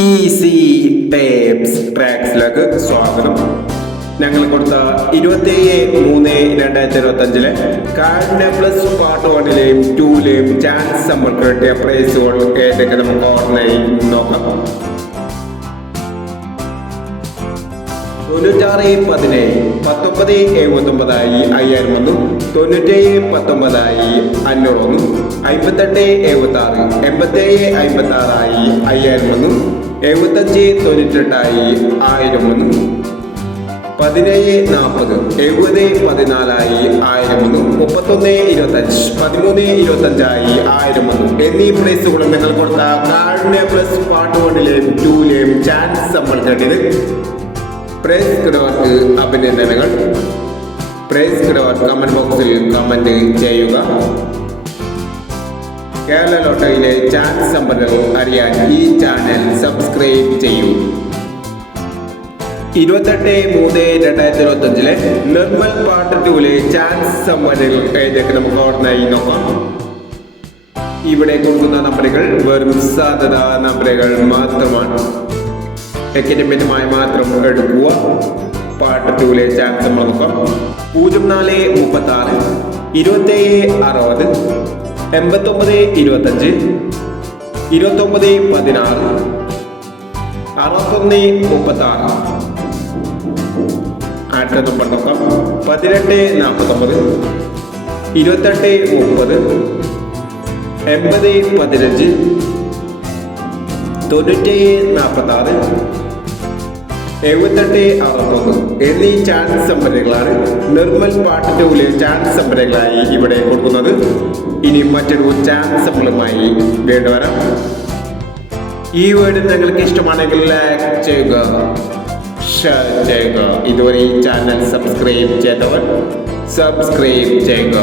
Easy tapes ട്രാക്സിലേക്ക് സ്വാഗതം. ഞങ്ങൾ കൊടുത്ത 27/3/2025 കാർഡിനെ പ്ലസ് പാർട്ട് 1ലെയും 2ലെയും ചാൻസ് നമ്മൾക്ക് കിട്ടിയ പ്രൈസുകൾ ഏതൊക്കെ നമുക്ക് ഓർമ്മയായി നോക്കാം. 96-17-19-79 5000 വന്നു. 97-19 500 വന്നു. 58-76 87-56 5000 വന്നു. 75-98 1000 വന്നു. 17-40 70-14 1000 വന്നു. 31-25 13-25 1000 വന്നു എന്നീ പ്രൈസുകൾ നിങ്ങൾ കൊടുത്ത കാർഡിനെ പ്ലസ് പാർട്ട് 1ലെയും 2ലെയും ചാൻസ് നമ്മൾ കേട്ടത്. പ്രൈസ് കിടവർക്ക് അഭിനന്ദനങ്ങൾ. പ്രൈസ് കിടവർ കമന്റ് ബോക്സിൽ കമന്റ് ചെയ്യുക. കേരള ലോട്ടറിയിലെ ചാൻസ് സമ്പന്നർ അറിയാൻ ഈ ചാനൽ സബ്സ്ക്രൈബ് ചെയ്യൂ. 28-3-2025 നിർമ്മൽ പാർട്ട് 2ലെ ചാൻസ് സമ്പന്നർ ഏതൊക്കെ നമുക്ക് ഓർമ്മയായി നോക്കാം. ഇവിടെ കൊടുക്കുന്ന നമ്പറുകൾ വെറും സാധ്യത നമ്പറുകൾ മാത്രമാണ്. എക്കഡമികമായി മാത്രം എടുക്കുക. പാർട്ട് 2ലെ ചാൻസ് നമ്മൾ നോക്കാം. 04-36 27-60 89-25 29-16 61-36. അടുത്ത നമ്പർ നോക്കാം. 18-49 28-30 80-15 90-46 78-61 എന്നീ ചാൻസ് സമ്പന്നകളാണ് നിർമ്മൽ പാർട്ട് 2ലെ ചാൻസ് സമ്പന്നകളായി ഇവിടെ കൊടുക്കുന്നത്. ഇനി മറ്റൊരു ചാൻസ് സമ്പന്നമായി വീണ്ടും വരാം. ഈ വീഡിയോ നിങ്ങൾക്ക് ഇഷ്ടമാണെങ്കിൽ ലൈക്ക് ചെയ്യുക, ഷെയർ ചെയ്യുക. ഇതുവരെ ഈ ചാനൽ സബ്സ്ക്രൈബ് ചെയ്തവർ സബ്സ്ക്രൈബ് ചെയ്യുക.